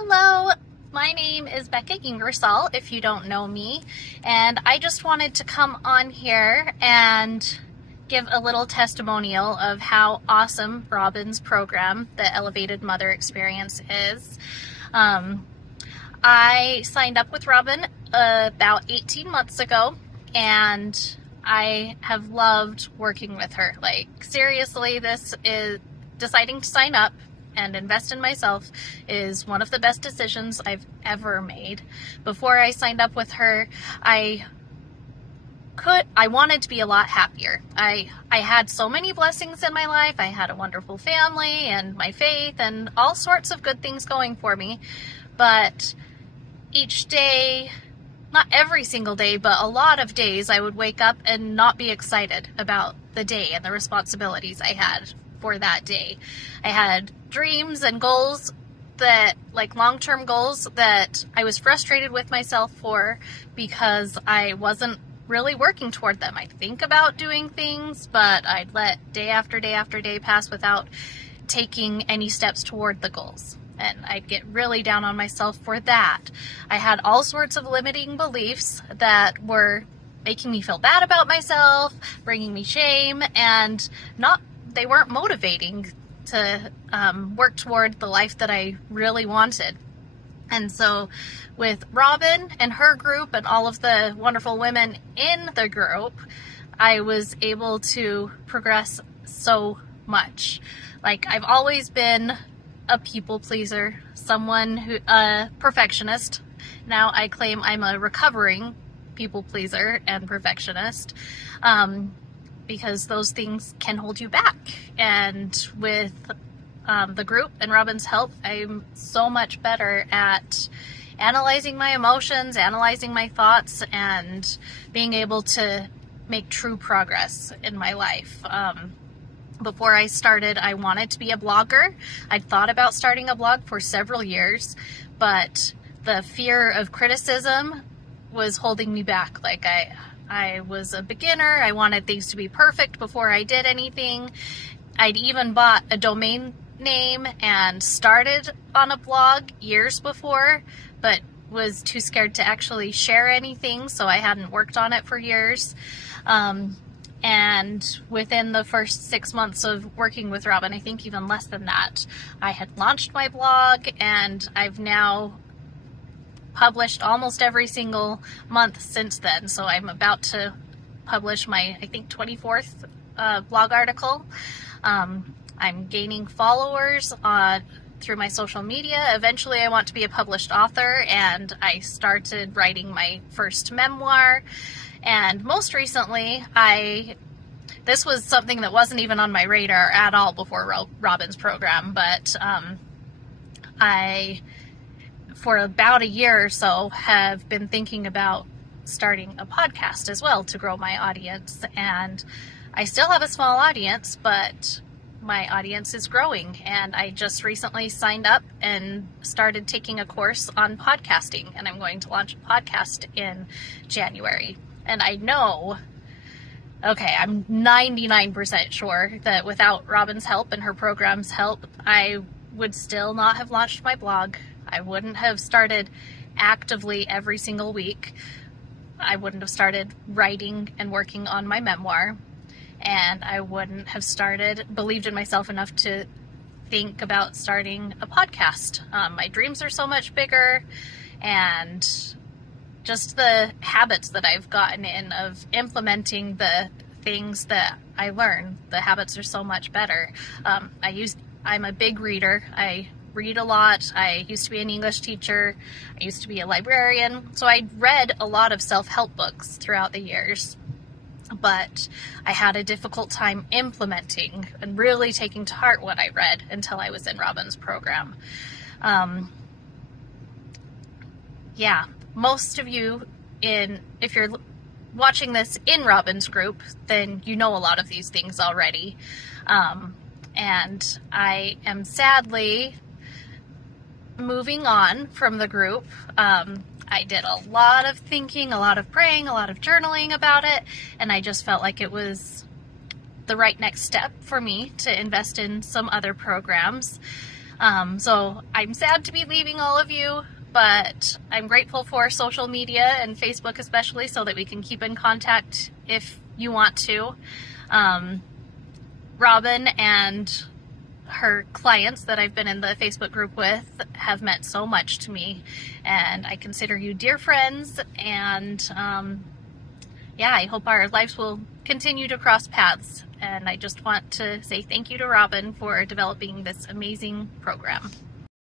Hello, my name is Becca Ingersoll, if you don't know me, and I just wanted to come on here and give a little testimonial of how awesome Robin's program, the Elevated Mother Experience, is. I signed up with Robin about 18 months ago, and I have loved working with her. Like, seriously, this is deciding to sign up and invest in myself is one of the best decisions I've ever made. Before I signed up with her, I wanted to be a lot happier. I had so many blessings in my life. I had a wonderful family and my faith and all sorts of good things going for me. But each day, not every single day, but a lot of days, I would wake up and not be excited about the day and the responsibilities I had for that day. I had dreams and goals that, like long-term goals, that I was frustrated with myself for because I wasn't really working toward them. I'd think about doing things, but I'd let day after day after day pass without taking any steps toward the goals. And I'd get really down on myself for that. I had all sorts of limiting beliefs that were making me feel bad about myself, bringing me shame, and they weren't motivating to work toward the life that I really wanted. And so with Robin and her group and all of the wonderful women in the group, I was able to progress so much. Like, I've always been a people pleaser, a perfectionist. Now I claim I'm a recovering people pleaser and perfectionist, because those things can hold you back. And with the group and Robin's help, I'm so much better at analyzing my emotions, analyzing my thoughts, and being able to make true progress in my life. Before I started, I wanted to be a blogger. I'd thought about starting a blog for several years, but the fear of criticism was holding me back. Like, I was a beginner. I wanted things to be perfect before I did anything. I'd even bought a domain name and started on a blog years before, but was too scared to actually share anything, so I hadn't worked on it for years. And within the first 6 months of working with Robin, I think even less than that, I had launched my blog, and I've now published almost every single month since then. So I'm about to publish my, I think, 24th blog article. I'm gaining followers through my social media. Eventually I want to be a published author, and I started writing my first memoir. And most recently, this was something that wasn't even on my radar at all before Robin's program, but I, for about a year or so, have been thinking about starting a podcast as well to grow my audience. And I still have a small audience, but my audience is growing, and I just recently signed up and started taking a course on podcasting, and I'm going to launch a podcast in January. And I know, I'm 99% sure that without Robin's help and her program's help, I would still not have launched my blog. I wouldn't have started actively every single week. I wouldn't have started writing and working on my memoir. And I wouldn't have believed in myself enough to think about starting a podcast. My dreams are so much bigger, and just the habits that I've gotten in of implementing the things that I learn, the habits are so much better. I'm a big reader. I read a lot. I used to be an English teacher. I used to be a librarian. So I read a lot of self-help books throughout the years, but I had a difficult time implementing and really taking to heart what I read until I was in Robin's program. Most of you, if you're watching this in Robin's group, then you know a lot of these things already. And I am sadly moving on from the group. I did a lot of thinking, a lot of praying, a lot of journaling about it, and I just felt like it was the right next step for me to invest in some other programs. So I'm sad to be leaving all of you, but I'm grateful for social media and Facebook especially, so that we can keep in contact if you want to. Robin and her clients that I've been in the Facebook group with have meant so much to me, and I consider you dear friends, and yeah, I hope our lives will continue to cross paths, and I just want to say thank you to Robin for developing this amazing program.